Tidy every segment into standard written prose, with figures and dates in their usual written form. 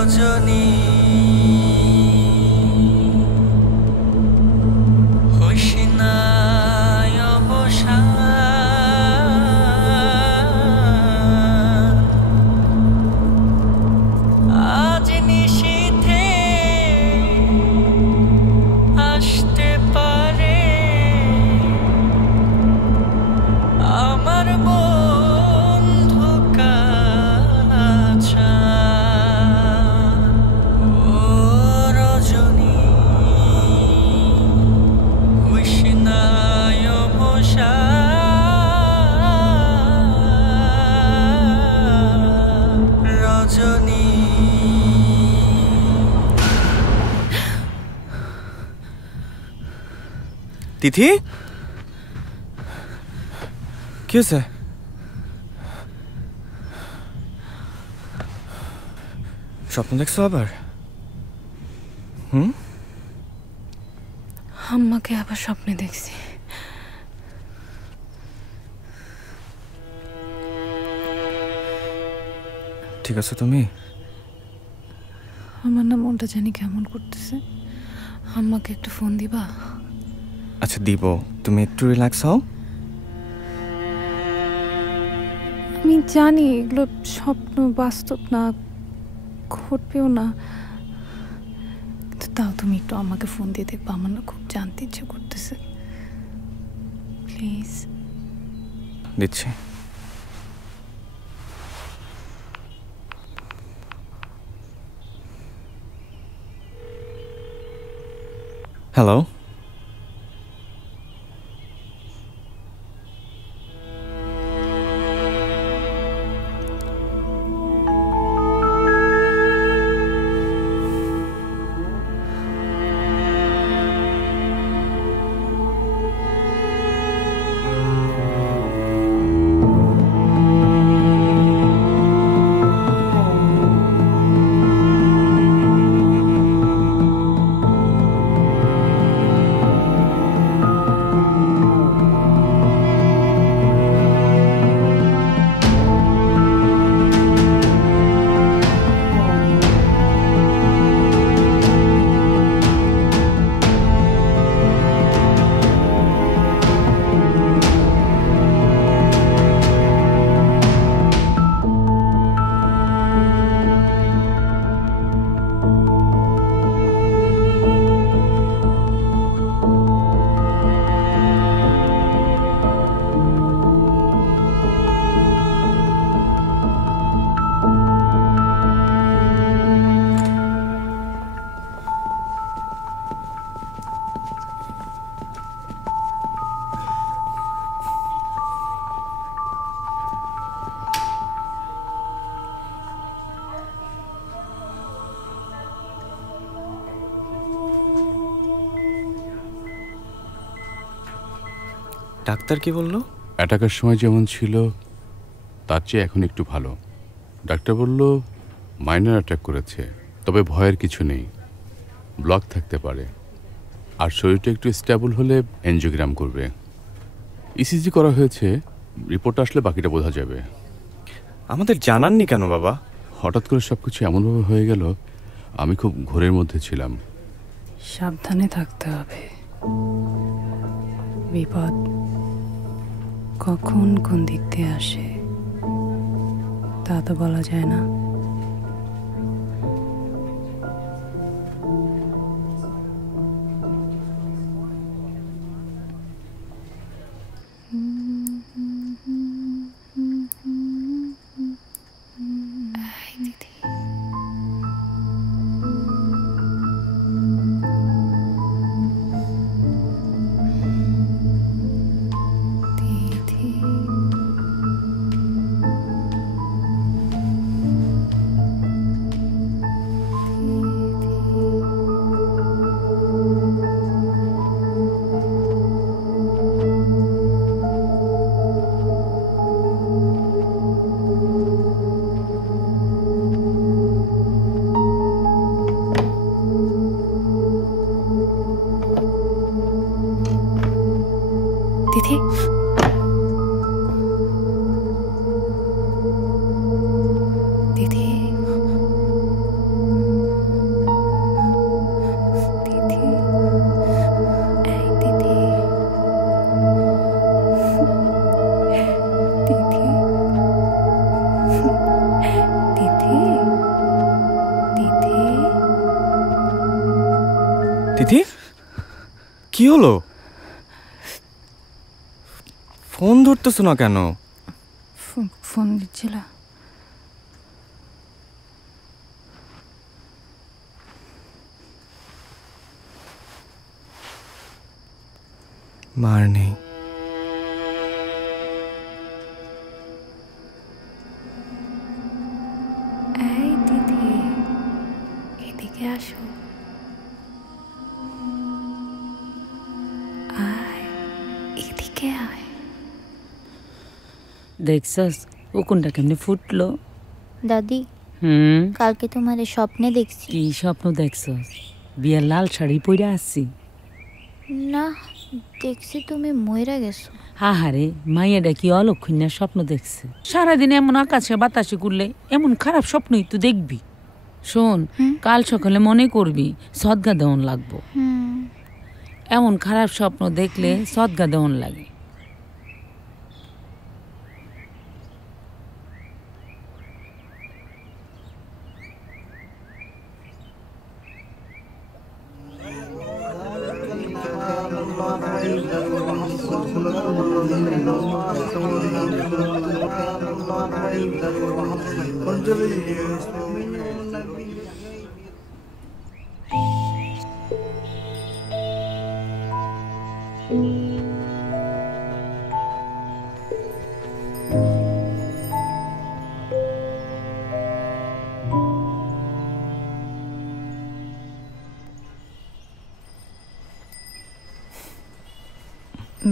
রজনী হোসনায় অবসান আজ নিশীথে আসতে পারে আমার বন্ধু কালাচান ও রজনী হোসনায় অবসান রজনী তিথি কি হয়েছে? স্বপ্ন দেখছো আবার? আম্মাকে আবার স্বপ্নে দেখছি। ঠিক আছে তুমি? আমার না মনটা জানি কেমন করতেছে। আম্মাকে একটু ফোন দিবা? আচ্ছা দিব, তুমি একটু রিল্যাক্স হও। আমি জানি এগুলো স্বপ্ন, বাস্তব না, ঘটবেও না, কিন্তু তাও তুমি একটু আমাকে ফোন দিয়ে দেখবা। আমার না খুব জানতে ইচ্ছে করতেছে, প্লিজ। দিচ্ছি। হ্যালো, ডাক্তার কি বললো? অ্যাটাকের সময় যেমন ছিল তার চেয়ে এখন একটু ভালো। ডাক্তার বলল মাইনর অ্যাটাক করেছে, তবে ভয়ের কিছু নেই, ব্লক থাকতে পারে, আর শরীরটা একটু স্টেবল হলে এনজিওগ্রাম করবে। ইসিজি করা হয়েছে, রিপোর্ট আসলে বাকিটা বোঝা যাবে। আমাদের জানাননি কেন বাবা? হঠাৎ করে সব কিছু এমনভাবে হয়ে গেল, আমি খুব ঘোরের মধ্যে ছিলাম। সাবধানে থাকতে হবে। বিপদ কখন কোন দিক দিয়ে আসে তা তো বলা যায় না। তিথি, তিথি তিথি কি হলো? ফোন ধরতেছো না কেন? ফোন দিচ্ছিল। মার নেই। এই দিদি, এদিকে আসো। আয়, এদিকে আয়। দেখছস উকুনটা কেমনি ফুটলো? দাদি, কালকে তোমার স্বপ্নে দেখছি। কি স্বপ্ন দেখছস? বিয়ের লাল শাড়ি পরে আসছি। না, দেখছি তুমি মইরা গেছো। আহারে, মাইয়াটা কি অলক্ষণা স্বপ্ন দেখছে। সারাদিন এমন আকাশে বাতাসে করলে এমন খারাপ স্বপ্নই তো দেখবি। শোন, কাল সকালে মনে করবি সদগা দেওয়ান লাগবো। এমন খারাপ স্বপ্ন দেখলে সদগা দেওয়ান লাগে।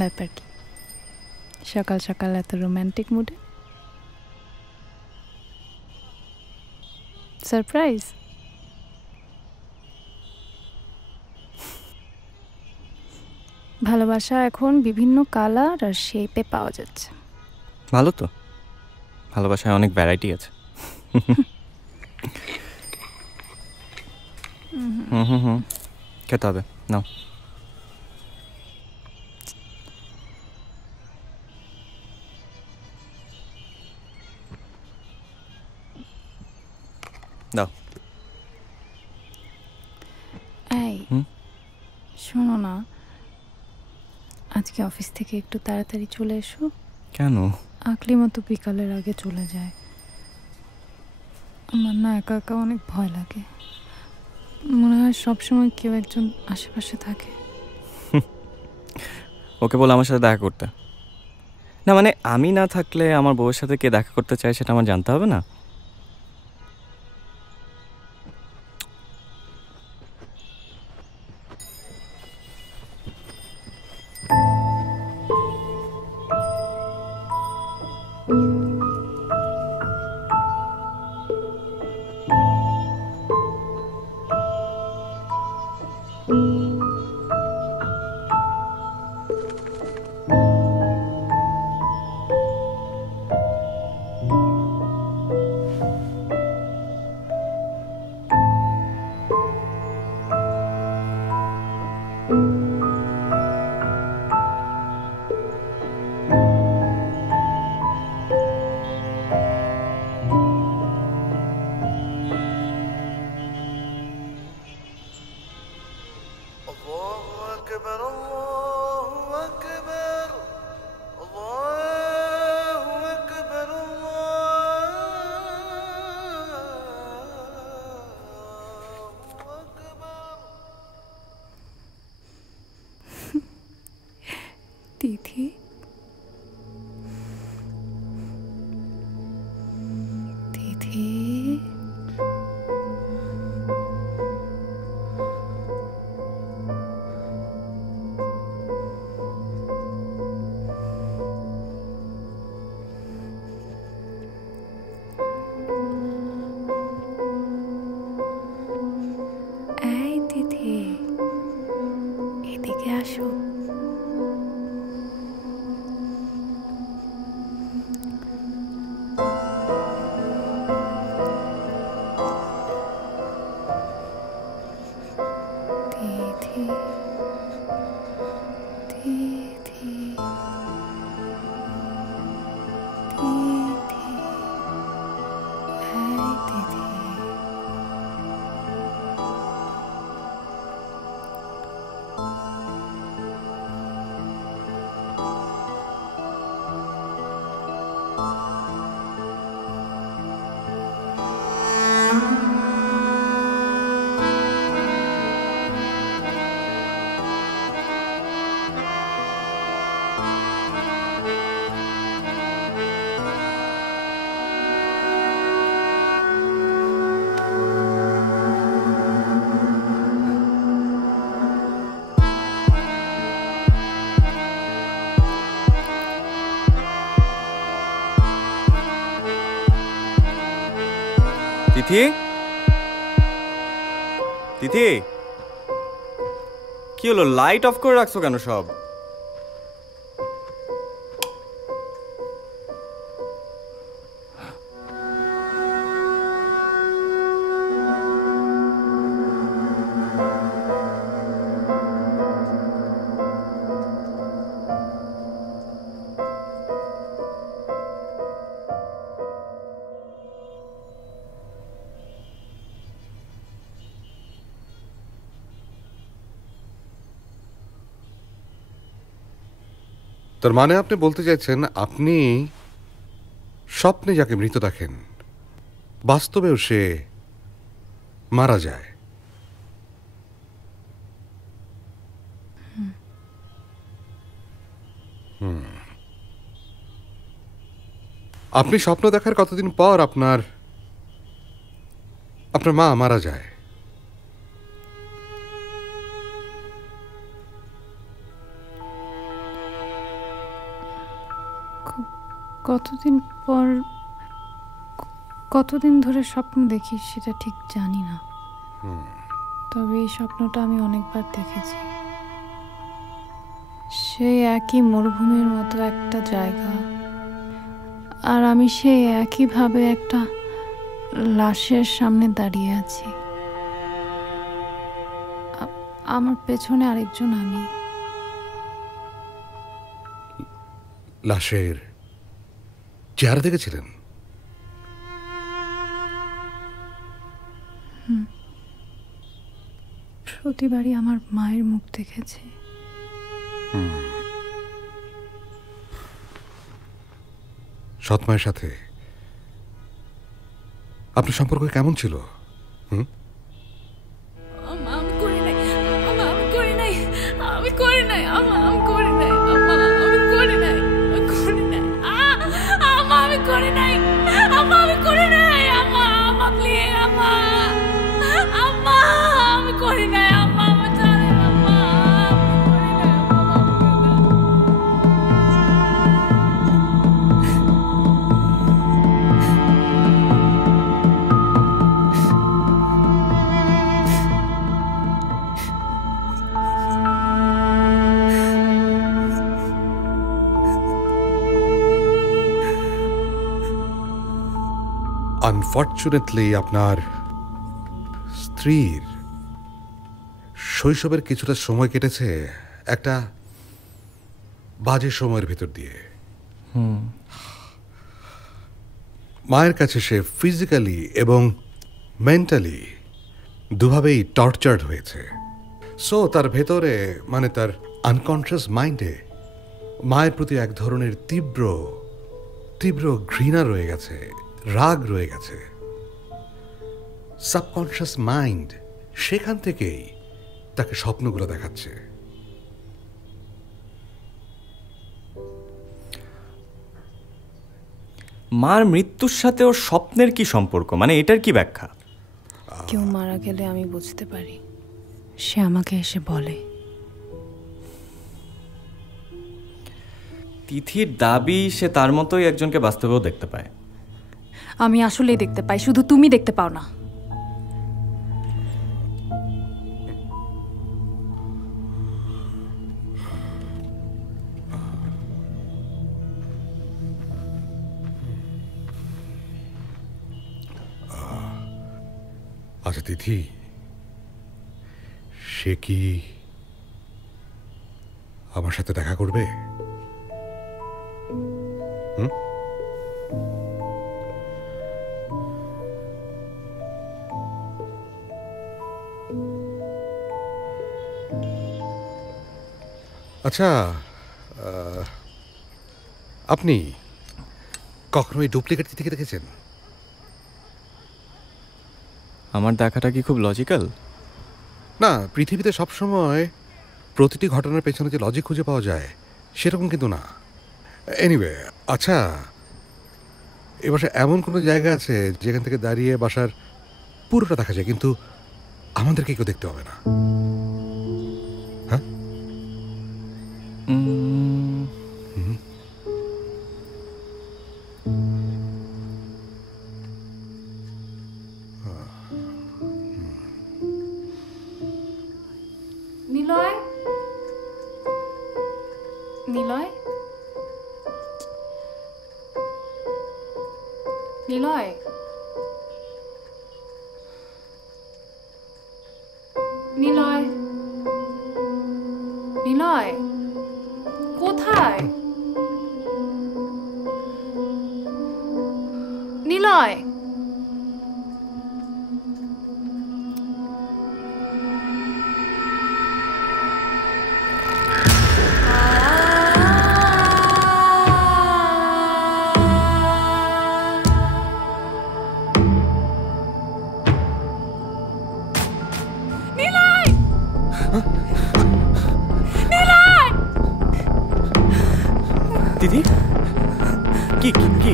ব্যাপার কি সকাল সকাল এত রোমান্টিক মুডে? সারপ্রাইজ? ভালোবাসা এখন বিভিন্ন কালার আর শেপে পাওয়া যাচ্ছে। ভালো তো, ভালোবাসায় অনেক ভ্যারাইটি আছে। খেতে হবে, নাও। দাও। এই শোনো না, আজকে অফিস থেকে একটু তাড়াতাড়ি চলে এসো। কেন? আকলি মতো বিকালের আগে চলে যায়। আমার না একা একা অনেক ভয় লাগে। মনে হয় সবসময় কেউ একজন আশেপাশে থাকে। ওকে বল আমার সাথে দেখা করতে। না মানে আমি না থাকলে আমার বউয়ের সাথে কে দেখা করতে চায় সেটা আমার জানতে হবে না? তিথি, তিথি, এই তিথি, এদিকে আসো। তিথি, তিথি, তিথি, এই তিথি। তিথি, তিথি, কি হলো? লাইট অফ করে রাখছো কেন সব? তার মানে আপনি বলতে চাইছেন আপনি স্বপ্নে যাকে মৃত দেখেন বাস্তবেও সে মারা যায়? আপনি স্বপ্ন দেখার কতদিন পর আপনার মা মারা যায়? কতদিন ধরে স্বপ্ন দেখি সেটা ঠিক জানি না, তবে এই স্বপ্নটা আমি অনেকবার দেখেছি। সেই একই মরুভূমির মতো একটা জায়গা, আর আমি সেই একইভাবে একটা লাশের সামনে দাঁড়িয়ে আছি। আমার পেছনে আরেকজন আমি। লাশের চেহারা দেখেছিলেন? প্রতিবারই আমার মায়ের মুখ দেখেছি। সৎ মায়ের সাথে আপনার সম্পর্ক কেমন ছিল? আনফর্চুনেটলি আপনার স্ত্রীর শৈশবের কিছুটা সময় কেটেছে একটা বাজে সময়ের ভেতর দিয়ে। মায়ের কাছে সে ফিজিক্যালি এবং মেন্টালি দুভাবেই টর্চার্ড হয়েছে। সো তার ভেতরে মানে তার আনকনশিয়াস মাইন্ডে মায়ের প্রতি এক ধরনের তীব্র তীব্র ঘৃণা রয়ে গেছে, রাগ রয়ে গেছে। সাবকনশিয়াস মাইন্ড সেখান থেকেই তাকে স্বপ্নগুলো দেখাচ্ছে। মার মৃত্যুর সাথে ওর স্বপ্নের কি সম্পর্ক? মানে এটার কি ব্যাখ্যা? কেউ মারা গেলে আমি বুঝতে পারি, সে আমাকে এসে বলে। তিথির দাবি সে তার মতোই একজনকে বাস্তবেও দেখতে পায়। আমি আসলেই দেখতে পাই, শুধু তুমি দেখতে পাও না। আচ্ছা তিথি, সে কি আমার সাথে দেখা করবে? আচ্ছা, আপনি কখনো এই ডুপ্লিকেট তিথিকে দেখেছেন? আমার দেখাটা কি খুব লজিক্যাল? না, পৃথিবীতে সবসময় প্রতিটি ঘটনার পেছনে যে লজিক খুঁজে পাওয়া যায় সেরকম কিন্তু না। এনিওয়ে, আচ্ছা, এ বাসায় এমন কোনো জায়গা আছে যেখান থেকে দাঁড়িয়ে বাসার পুরোটা দেখা যায়, কিন্তু আমাদেরকে কেউ দেখতে হবে না? হ্যাঁ, নিলয় নিলয় নিলয় নিলয় কোথায় নিলয় দিদি কি কি কি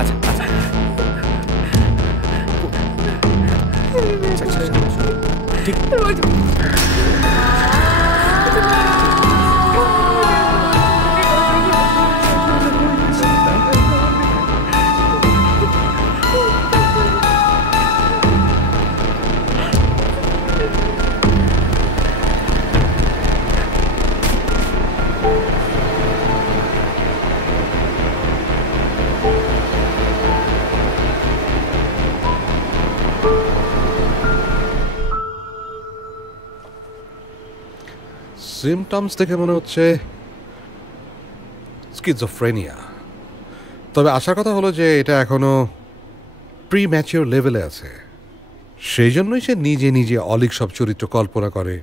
আচ্ছা আচ্ছা ঠিক সিমটমস দেখে মনে হচ্ছে স্কিজোফ্রেনিয়া। তবে আসার কথা হলো যে এটা এখনো প্রি ম্যাচিওর লেভেলে আছে, সেই জন্যই সে নিজে নিজে অলিক সব চরিত্র কল্পনা করে,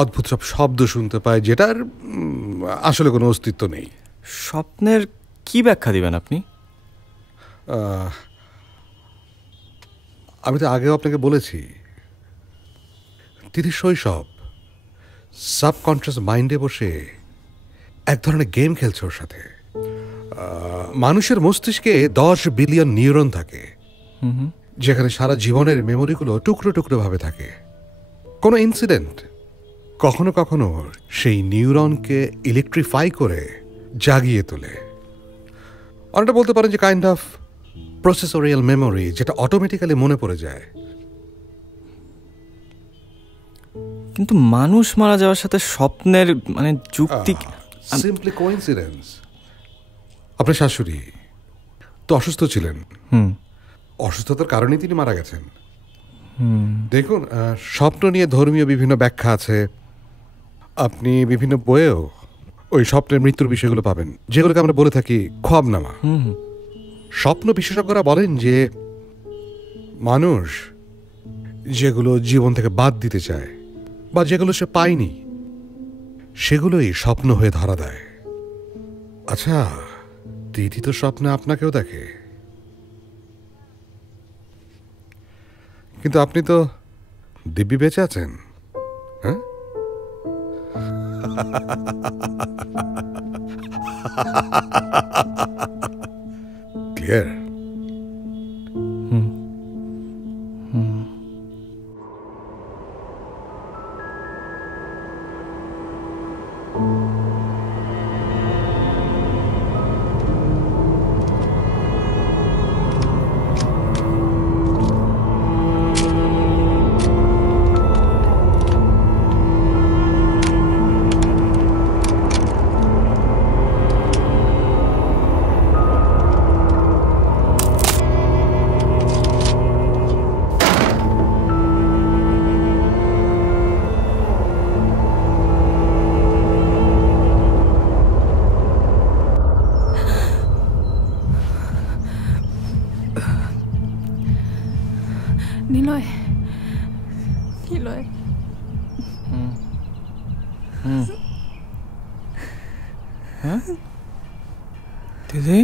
অদ্ভুত সব শব্দ শুনতে পায় যেটার আসলে কোনো অস্তিত্ব নেই। স্বপ্নের কি ব্যাখ্যা দিবেন আপনি? আমি তো আগেও আপনাকে বলেছি, তিথির শৈশব সাবকনশিয়াস মাইন্ডে বসে এক ধরনের গেম খেলছে ওর সাথে। মানুষের মস্তিষ্কে 10 বিলিয়ন নিউরন থাকে, যেখানে সারা জীবনের মেমোরিগুলো টুকরো টুকরো ভাবে থাকে। কোনো ইনসিডেন্ট কখনো কখনো সেই নিউরনকে ইলেকট্রিফাই করে জাগিয়ে তোলে। অনেকটা বলতে পারেন যে কাইন্ড অফ প্রসেসরিয়াল মেমোরি, যেটা অটোমেটিক্যালি মনে পড়ে যায়। কিন্তু মানুষ মারা যাওয়ার সাথে স্বপ্নের মানে যুক্তি সিম্পলি কোইন্সিডেন্স। আপনার শাশুড়ি তো অসুস্থ ছিলেন, অসুস্থতার কারণেই তিনি মারা গেছেন। দেখুন, স্বপ্ন নিয়ে ধর্মীয় বিভিন্ন ব্যাখ্যা আছে। আপনি বিভিন্ন বইয়েও ওই স্বপ্নের মৃত্যুর বিষয়গুলো পাবেন, যেগুলোকে আমরা বলে থাকি খ্বাবনামা। স্বপ্ন বিশেষজ্ঞরা বলেন যে মানুষ যেগুলো জীবন থেকে বাদ দিতে চায় বা যেগুলো সে পায়নি, সেগুলোই স্বপ্ন হয়ে ধরা দেয়। আচ্ছা, তিথি তো স্বপ্নে আপনাকেও দেখে, কিন্তু আপনি তো দিব্যি বেঁচে আছেন। হ্যাঁ, ক্লিয়ার? নিলয় নিলয় হ্যাঁ দিদি,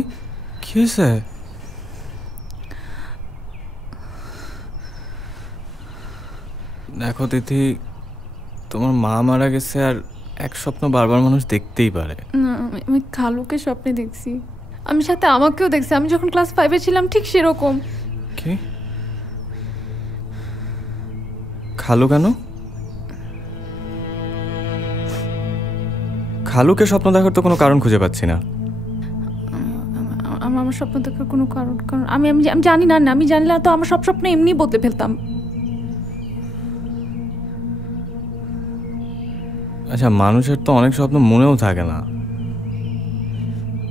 কি হয়েছে? দেখো দিদি, তোমার মা মারা গেছে, আর এক স্বপ্ন বারবার মানুষ দেখতেই পারে না। আমি খালুকে স্বপ্নে দেখছি, আমি সাথে আমাকেও দেখছি। আমি যখন ক্লাস 5-এ ছিলাম ঠিক সেরকম। কি? খালু কেন? খালুকে স্বপ্ন দেখার তো কোনো কারণ খুঁজে পাচ্ছি না। আমার স্বপ্ন দেখার কোনো কারণ কারণ আমি আমি আমি জানি না। আমি জানলে তো আমার সব স্বপ্ন এমনি বদলে ফেলতাম। আচ্ছা, মানুষের তো অনেক স্বপ্ন মনেও থাকে না।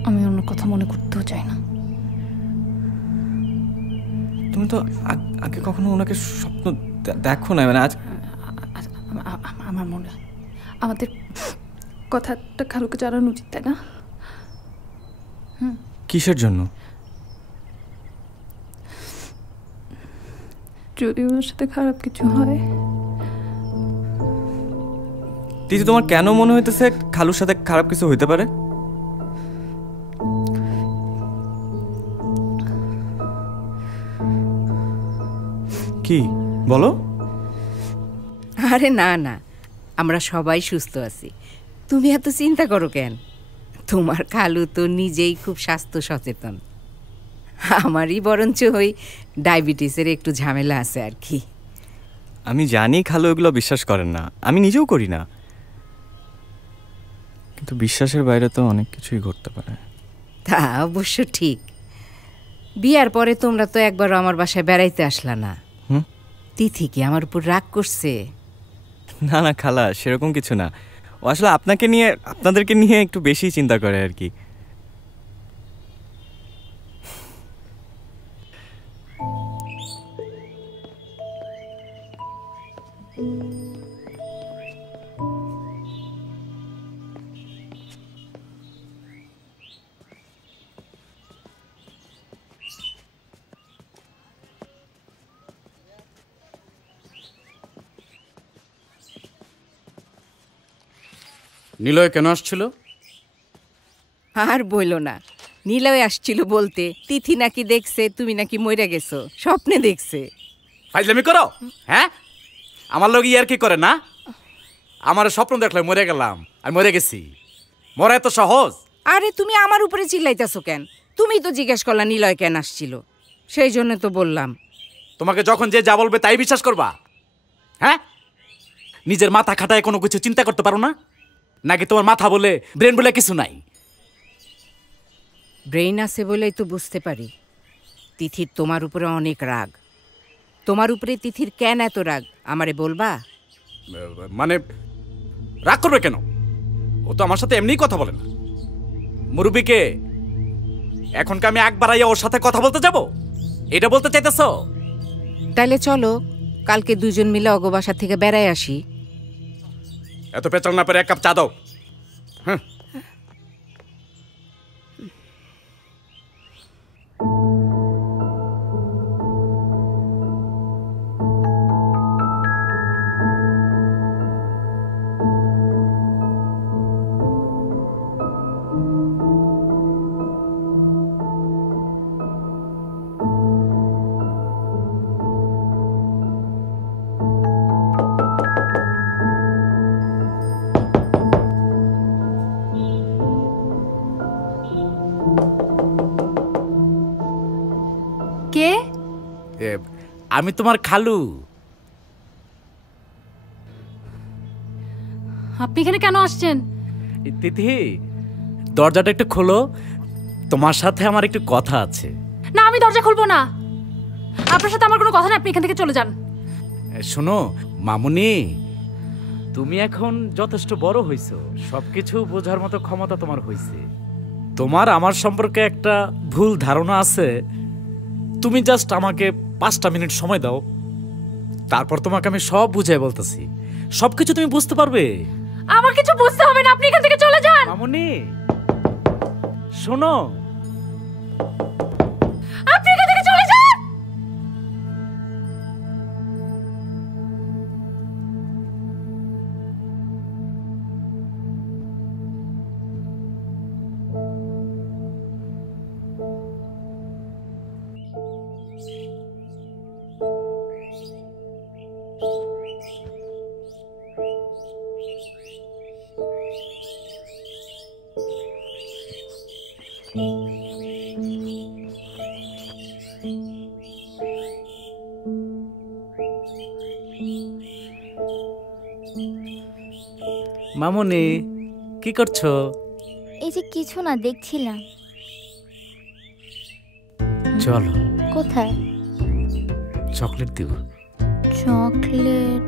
আমি অন্য কথা মনে করতেও চাই না। তুমি তো আগে কখনো ওনাকে স্বপ্ন দেখো না, মানে আজ আমার মনে হয় আমাদের কথাটা কারোকে জানানো উচিত, তাই না? কিসের জন্য? যদি ওনার সাথে খারাপ কিছু হয়। তিথি, তোমার কেন মনে হইতেছে খালুর সাথে খারাপ কিছু হইতে পারে? কি বলো? আরে না না, আমরা সবাই সুস্থ আছি, তুমি এত চিন্তা করো কেন? তোমার খালু তো নিজেই খুব স্বাস্থ্য সচেতন। আমারই বরঞ্চ ওই ডায়াবেটিসের একটু ঝামেলা আছে আর কি। আমি জানি খালু এগুলো বিশ্বাস করেন না, আমি নিজেও করি না, কিন্তু বিশ্বাসের বাইরে তো অনেক কিছুই ঘটতে পারে। তা অবশ্য ঠিক। বিয়ার পরে তোমরা তো একবারও আমার বাসায় বেড়াইতে আসলা না। তিথি কি আমার উপর রাগ করছে? না না খালা, সেরকম কিছু না। ও আসলে আপনাদেরকে নিয়ে একটু বেশি চিন্তা করে আর কি। নিলয় কেন আসছিল? আর বইলো না, নিলয় আসছিল বলতে তিথি নাকি দেখছে তুমি নাকি মইরা গেছো, স্বপ্নে দেখছে। ফাইজলামি করো? হ্যাঁ, আমার লোক ইয়ার কি করে না? আমার স্বপ্ন দেখলে মরে গেলাম আর মরে গেছি, মরা এত সহজ? আরে তুমি আমার উপরে চিল্লাইতেছো কেন? তুমি তো জিজ্ঞেস করলা নিলয় কেন আসছিল, সেই জন্য তো বললাম। তোমাকে যখন যে যা বলবে তাই বিশ্বাস করবা? হ্যাঁ, নিজের মাথা খাটায় কোনো কিছু চিন্তা করতে পারো না নাকি? তোমার মাথা বলে ব্রেন বলে কিছু নাই? ব্রেইন আছে বলেই তো বুঝতে পারি তিথির তোমার উপরে অনেক রাগ। তোমার উপরে তিথির কেন এত রাগ আমারে বলবা? মানে রাগ করবে কেন? ও তো আমার সাথে এমনিই কথা বলে না। মুরব্বিকে এখনকে আমি একবার আইয়া ওর সাথে কথা বলতে যাব, এটা বলতে চাইতেছ? তাইলে চলো কালকে দুজন মিলে অগবাসা থেকে বেড়ায় আসি। এত পেঁচাল না পেরে এক কাপ চা দাও। হ্যাঁ, কে? আমি তোমার খালু। আপনি এখানে কেন আসছেন? তিথি, দরজাটা একটু খোলো, তোমার সাথে আমার একটু কথা আছে। না, আমি দরজা খুলবো না, আপনার সাথে আমার কোনো কথা নেই, আপনি এখান থেকে চলে যান। শোনো মামুনি, তুমি এখন যথেষ্ট বড় হইছো, সবকিছু বোঝার মতো ক্ষমতা তোমার হইছে। তোমার আমার সম্পর্কে একটা ভুল ধারণা আছে, তুমি জাস্ট আমাকে 5টা মিনিট সময় দাও, তারপর তোমাকে আমি সব বুঝাই বলতেছি, সবকিছু তুমি বুঝতে পারবে। আমার কিছু বুঝতে হবে না, আপনি এখান থেকে চলে যান। মামুনি শোনো, আপনি এখান থেকে চলে যান। মামুনি কি করছো? এই যে কিছু না, দেখছিলাম। চলো। কোথায়? চকলেট দিব। চকলেট?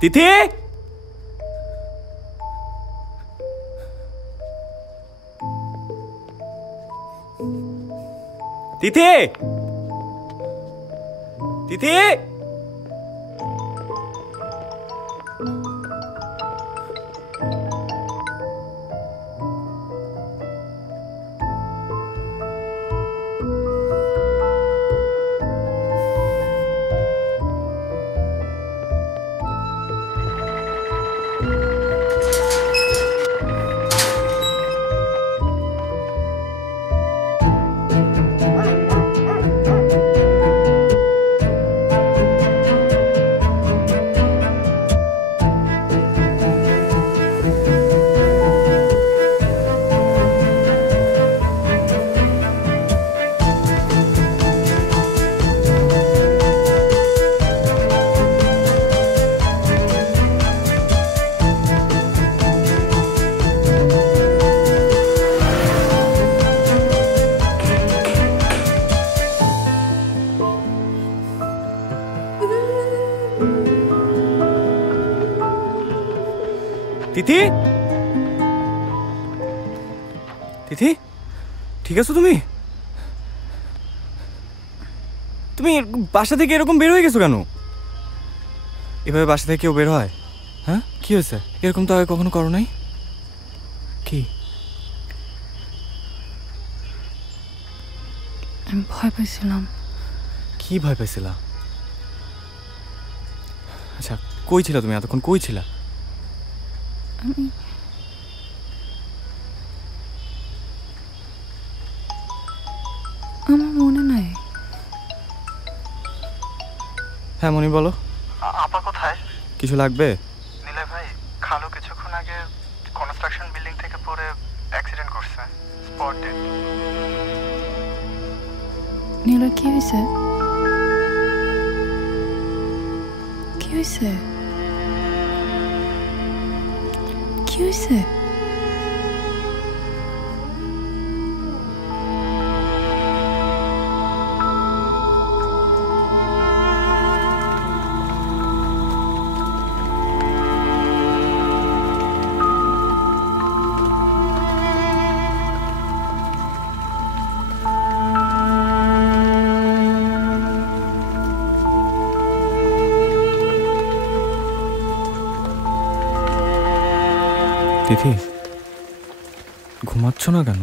তিথি তিথি তিথি তিথি তিথি ঠিক আছো তুমি? তুমি বাসা থেকে এরকম বের হয়ে গেছো কেন? এভাবে বাসা থেকে কেউ বের হয়? হ্যাঁ কি হয়েছে? এরকম তো আগে কখনো করো নাই। কি? আমি ভয় পেয়েছিলাম। কি ভয় পেয়েছিলা? আচ্ছা কই ছিলা তুমি এতক্ষণ? কই ছিলা? আমার মনে নাই। হ্যাঁ মনি বলো। আপা কোথায়? কিছু লাগবে? নিলয় ভাই, খালু কিছুক্ষণ আগে কনস্ট্রাকশন বিল্ডিং থেকে পড়ে অ্যাক্সিডেন্ট করছে, স্পট ডেড। নিলয় কি হয়েছে? কি হয়েছে? কি হয়েছে? তিথি ঘুমাচ্ছ না কেন?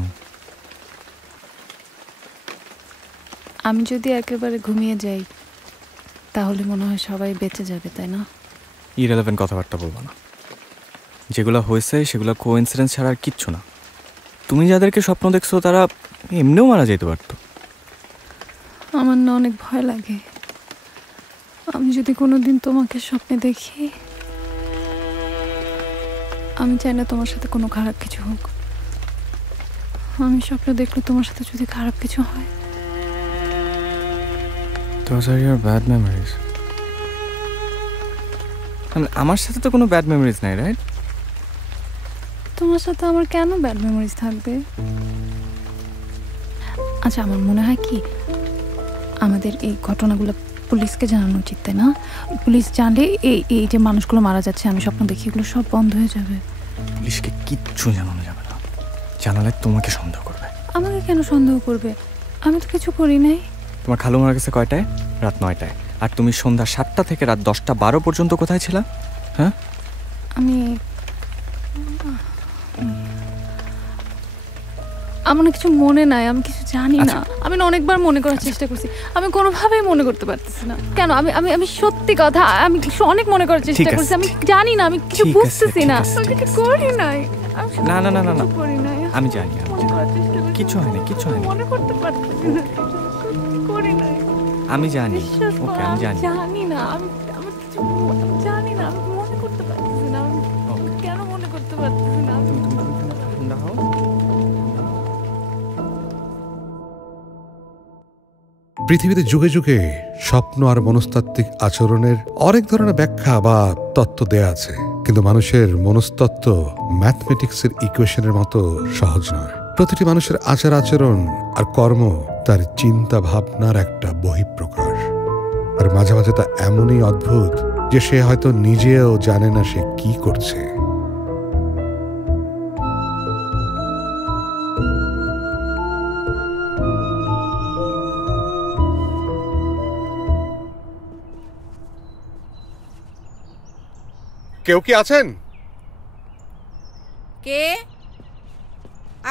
আমি যদি একেবারে ঘুমিয়ে যাই তাহলে মনে হয় সবাই বেঁচে যাবে, তাই না? ইরেলেভেন্ট কথাবার্তা বলবো না। যেগুলো হয়েছে সেগুলো কোইন্সিডেন্স ছাড়া আর কিচ্ছু না। তুমি যাদেরকে স্বপ্ন দেখছো তারা এমনিও মারা যেতে পারতো। আমার না অনেক ভয় লাগে। আমি যদি কোনোদিন তোমাকে স্বপ্নে দেখি, আমি চাই না তোমার সাথে কোনো খারাপ কিছু হোক। আমি স্বপ্ন দেখলে তোমার সাথে যদি খারাপ কিছু হয়। Those are your bad memories. আমার সাথে তো কোনো ব্যাড মেমোরিজ নাই, রাইট? তোমার সাথে আমার কেন ব্যাড মেমোরিজ থাকবে? আচ্ছা আমার মনে হয় কি আমাদের এই ঘটনাগুলো পুলিশকে জানানো উচিত, তাই না? পুলিশ জানলে এই যে মানুষগুলো মারা যাচ্ছে আমি স্বপ্ন দেখি, এগুলো সব বন্ধ হয়ে যাবে। পুলিশকে কিচ্ছু জানানো যাবে না। জানালে তোমাকে সন্দেহ করবে। আমাকে কেন সন্দেহ করবে? আমি তো কিছু করি নাই। তোমার খালু মারা গেছে কয়টায়? রাত 9টায়। আর তুমি সন্ধ্যা 7টা থেকে রাত 10টা-12 পর্যন্ত কোথায় ছিলা? হ্যাঁ আমার না কিছু মনে নাই, আমি কিছু জানি না। আমি না অনেকবার মনে করার চেষ্টা করছি, আমি কোনোভাবেই মনে করতে পারতেছি না। কেন? আমি আমি আমি সত্যি কথা আমি অনেক মনে করার চেষ্টা করছি, আমি জানি না, আমি কিছু বুঝতেছি না। আমি কিছু করি নাই। না না না না না করি নাই। আমি জানি কিছু হয়নি, কিছু হয়নি। মনে করতে পারতেছি না, করি নাই। আমি জানি। ওকে আমি জানি। জানি না, আমি কিছু জানি না, আমি মনে করতে পারতেছি না। আমি কেন মনে করতে পারতেছি না? ঠান্ডা হও। পৃথিবীতে যুগে যুগে স্বপ্ন আর মনস্তাত্ত্বিক আচরণের অনেক ধরনের ব্যাখ্যা বা তত্ত্ব দেয়া আছে, কিন্তু মানুষের মনস্তত্ত্ব ম্যাথমেটিক্সের ইকুয়েশনের মতো সহজ নয়। প্রতিটি মানুষের আচার আচরণ আর কর্ম তার চিন্তা ভাবনার একটা বহিঃপ্রকাশ, আর মাঝে মাঝে তা এমনই অদ্ভুত যে সে হয়তো নিজেও জানে না সে কি করছে। কেউ কি আছেন? কে?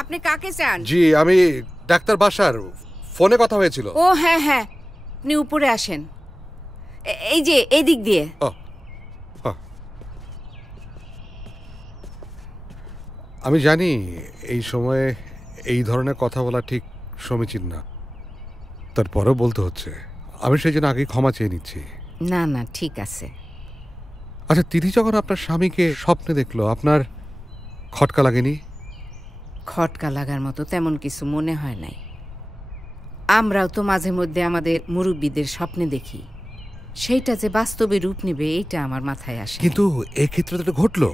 আপনি কাকে চান? জি, আমি ডাক্তার বাসার, ফোনে কথা হয়েছিল। ও হ্যাঁ হ্যাঁ, আপনি উপরে আসেন, এই যে এই দিক দিয়ে। আমি জানি এই সময়ে এই ধরনের কথা বলা ঠিক সমীচীন না, তারপরেও বলতে হচ্ছে। আমি সেই জন্য আগেই ক্ষমা চেয়ে নিচ্ছি। না না, ঠিক আছে। আচ্ছা, তিথি যখন আপনার স্বামীকে স্বপ্নে দেখলো, আপনার খটকা লাগেনি? খটকা লাগার মতো তেমন কিছু মনে হয় নাই। আমরাও তো মাঝে মধ্যে আমাদের মুরব্বীদের স্বপ্নে দেখি, সেইটা যে বাস্তবে রূপ নেবে এইটা আমার মাথায় আসে। কিন্তু এই ক্ষেত্রে তো ঘটলো।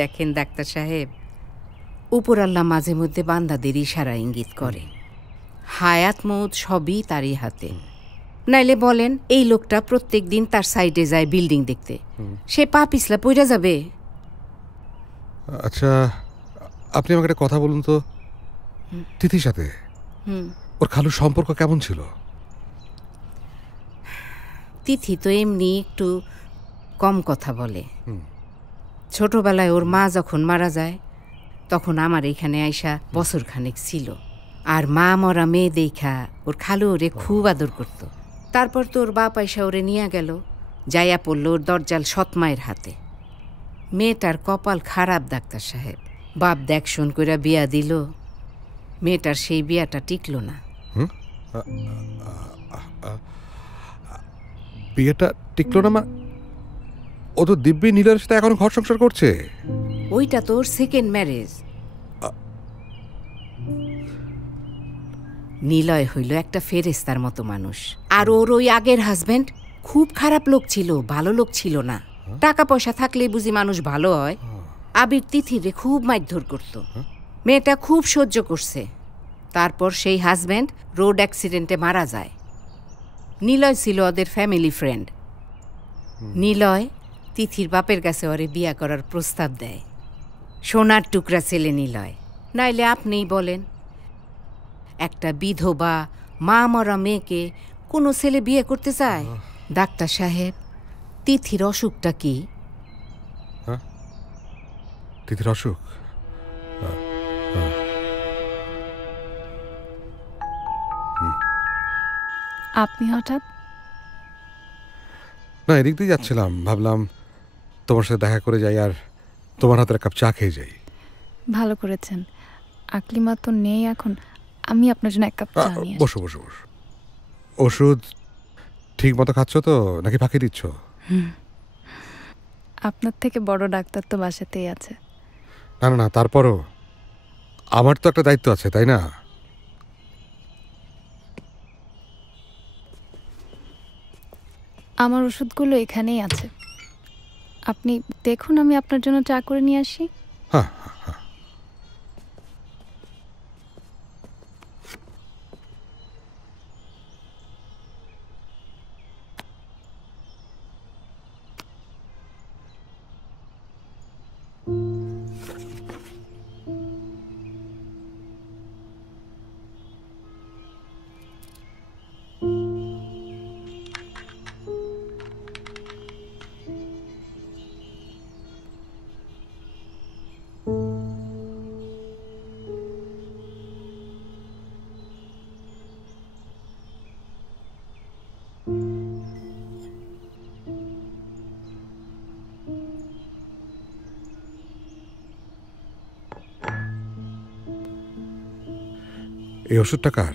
দেখেন ডাক্তার সাহেব, উপর আল্লাহ মাঝে মধ্যে বান্দাদের ইশারা ইঙ্গিত করে। হায়াত মৌত সবই তারই হাতে। নাইলে বলেন, এই লোকটা প্রত্যেক দিন তার সাইডে যায় বিল্ডিং দেখতে, সে পা পিছলা পইরা যাবে? আচ্ছা, আপনি আমাকে একটা কথা বলুন তো, তিথির সাথে ওর খালুর সম্পর্ক কেমন ছিল? তিথি তো এমনি একটু কম কথা বলে। ছোটবেলায় ওর মা যখন মারা যায় তখন আমার এখানে আইসা বছরখানেক ছিল, আর মা মরা মেয়ে দেখা ওর খালু ওরে খুব আদর করত। তারপর তো ওর বাপ আইসা ওরে নিয়ে গেল, যাইয়া পড়ল ওর দরজাল সৎমায়ের হাতে। মেয়েটার কপাল খারাপ ডাক্তার সাহেব, বাপ দেখ শোন কইরা বিয়া দিল, মেয়েটার সেই বিয়াটা টিকলো না। বিয়েটা টিকলো না? ও তো দিব্যি নীলের সাথে এখন ঘর সংসার করছে। ওইটা তো ওর সেকেন্ড ম্যারেজ। নিলয় হইল একটা ফেরেস্তার মতো মানুষ, আর ওর ওই আগের হাজবেন্ড খুব খারাপ লোক ছিল, ভালো লোক ছিল না। টাকা পয়সা থাকলেই বুঝি মানুষ ভালো হয়। আবির তিথিরে খুব মারধর করত, মেয়েটা খুব সহ্য করছে। তারপর সেই হাজবেন্ড রোড অ্যাক্সিডেন্টে মারা যায়। নিলয় ছিল ওদের ফ্যামিলি ফ্রেন্ড। নিলয় তিথির বাপের কাছে ওরে বিয়া করার প্রস্তাব দেয়। সোনার টুকরা ছেলে নিলয়। নাইলে আপনিই বলেন, একটা বিধবা মা মরা মেয়েকে কোনো ছেলে বিয়ে করতে চায়? ডাক্তার সাহেব, তিথির অসুখটা কি? তিথির অসুখ? আপনি হঠাৎ? না, এদিক দিয়ে যাচ্ছিলাম, ভাবলাম তোমার সাথে দেখা করে যাই আর তোমার হাতের কাপ চা খেয়ে যাই। ভালো করেছেন। আকলিমা তো নেই এখন, আমি আপনার জন্য এক কাপ চা নিয়ে বসো বসো বসো। ওষুধ ঠিক মতো খাচ্ছ তো নাকি ফাঁকি দিচ্ছ? আপনার থেকে বড় ডাক্তার তো বাসাতেই আছে। না না না, তারপরও আমার তো একটা দায়িত্ব আছে, তাই না? আমার ওষুধগুলো এখানেই আছে, আপনি দেখুন, আমি আপনার জন্য চা করে নিয়ে আসি। হ্যাঁ। এই ওষুধটা কার?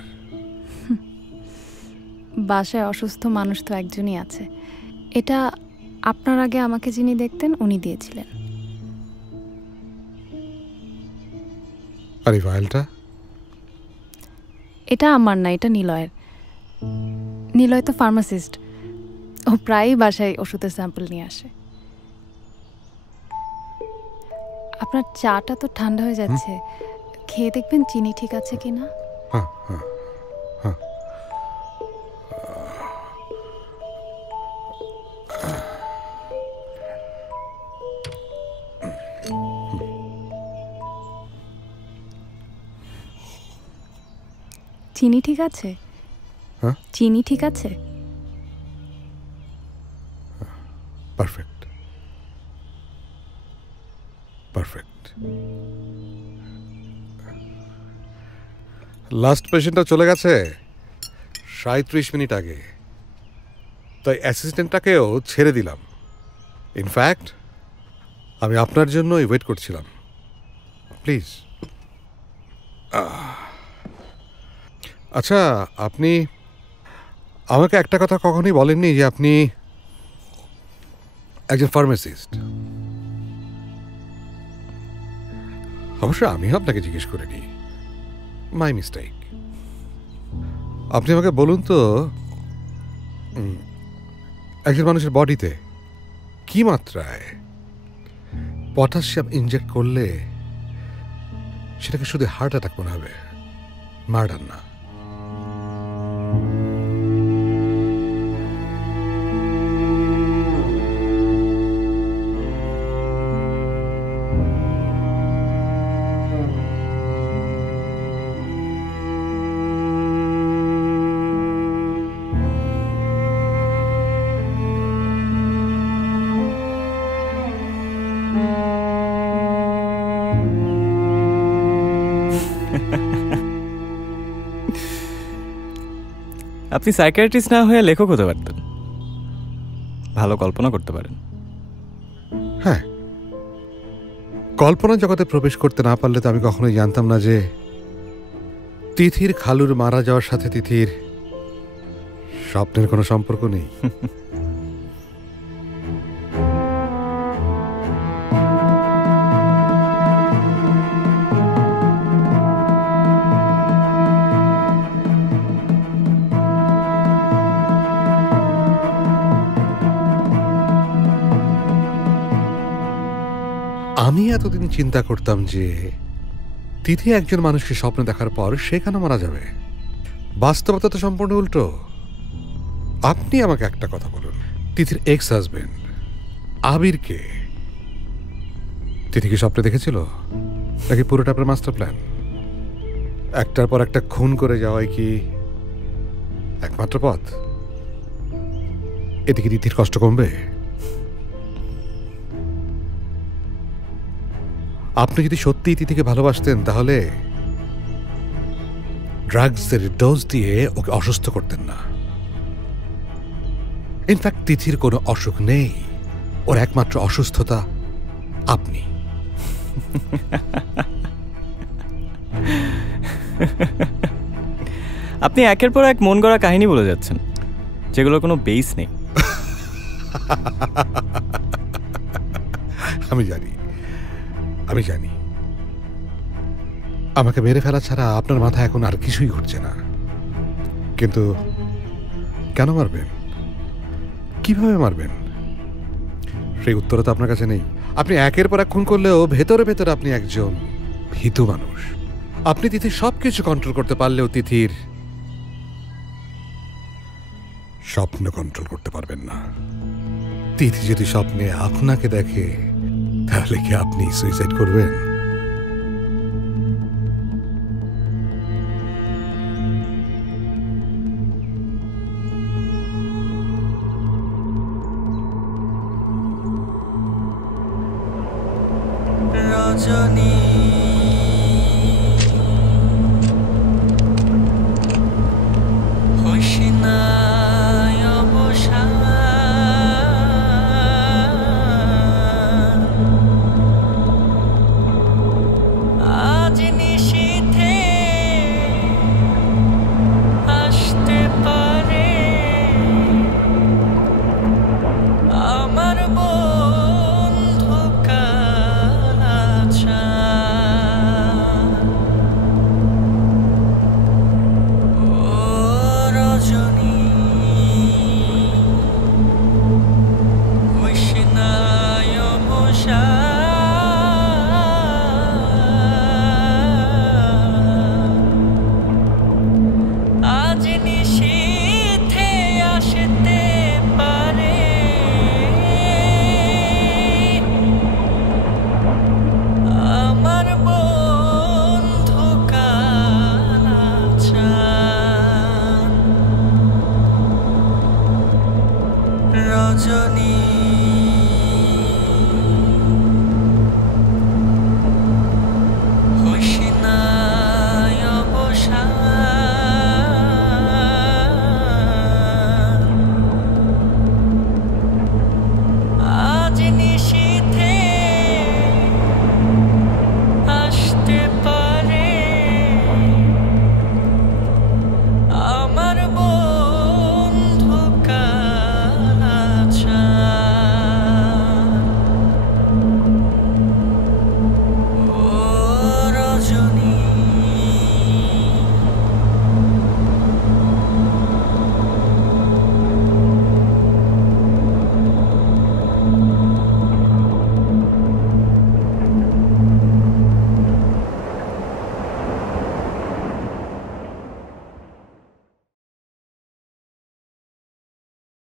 বাসায় অসুস্থ মানুষ তো একজনই আছে। এটা আপনার আগে আমাকে যিনি দেখতেন উনি দিয়েছিলেন। আর এই ভাইলটা? এটা আমার না, এটা নিলয়ের। নিলয় তো ফার্মাসিস্ট, ও প্রায়ই বাসায় ওষুধের স্যাম্পল নিয়ে আসে। আপনার চাটা তো ঠান্ডা হয়ে যাচ্ছে, খেয়ে দেখবেন চিনি ঠিক আছে কিনা। হ্যাঁ হ্যাঁ হ্যাঁ। চিনি ঠিক আছে? হ্যাঁ, চিনি ঠিক আছে? Perfect perfect. লাস্ট পেশেন্টটা চলে গেছে 37 মিনিট আগে, তাই অ্যাসিস্ট্যান্টটাকেও ছেড়ে দিলাম। ইনফ্যাক্ট আমি আপনার জন্যই ওয়েট করছিলাম। প্লিজ। আচ্ছা, আপনি আমাকে একটা কথা কখনোই বলেননি যে আপনি একজন ফার্মাসিস্ট। অবশ্য আমিও আপনাকে জিজ্ঞেস করিনি, মাই মিস্টেক। আপনি আমাকে বলুন তো, একজন মানুষের বডিতে কি মাত্রায় পটাশিয়াম ইনজেক্ট করলে সেটাকে শুধু হার্ট অ্যাটাক মনে হবে, মার্ডার না? আপনি সাইকিয়াট্রিস্ট না হয়ে লেখক হতে পারতেন, ভালো কল্পনা করতে পারেন। হ্যাঁ, কল্পনা জগতে প্রবেশ করতে না পারলে তো আমি কখনোই জানতাম না যে তিথির খালুর মারা যাওয়ার সাথে তিথির স্বপ্নের কোনো সম্পর্ক নেই। আমি এতদিন চিন্তা করতাম যে তিথি একজন মানুষকে স্বপ্ন দেখার পর সে কেন মারা যাবে। বাস্তবতা তো সম্পূর্ণ উল্টো। আপনি আমাকে একটা কথা বলুন, তিথির এক্স হাজবেন্ড আবিরকে তিথি কি স্বপ্নে দেখেছিল, নাকি পুরোটা আপনার মাস্টার প্ল্যান? একটার পর একটা খুন করে যাওয়াই কি একমাত্র পথ? এতে কি তিথির কষ্ট কমবে? আপনি যদি সত্যিই তিথিকে ভালোবাসতেন তাহলে ড্রাগসের ডোজ দিয়ে ওকে অসুস্থ করতেন না। ইনফ্যাক্ট তিথির কোনো অসুখ নেই, ওর একমাত্র অসুস্থতা আপনি। আপনি একের পর এক মন গড়া কাহিনী বলে যাচ্ছেন, যেগুলো কোনো বেস নেই। আমি জানি, আমি জানি আমাকে মেরে ফেলা ছাড়া আপনার মাথায় এখন আর কিছুই ঘুরছে না, কিন্তু কেন মারবেন, কিভাবে মারবেন সেই উত্তর তো আপনার কাছে নেই। আপনি একের পর এক খুন করলেও ভেতরে ভেতরে আপনি একজন ভীতু মানুষ। আপনি তিথির সবকিছু কন্ট্রোল করতে পারলেও তিথির স্বপ্ন কন্ট্রোল করতে পারবেন না। তিথি যদি স্বপ্নে আপনাকে দেখে তাহলে কি আপনি সুইসাইড করবেন? রজনী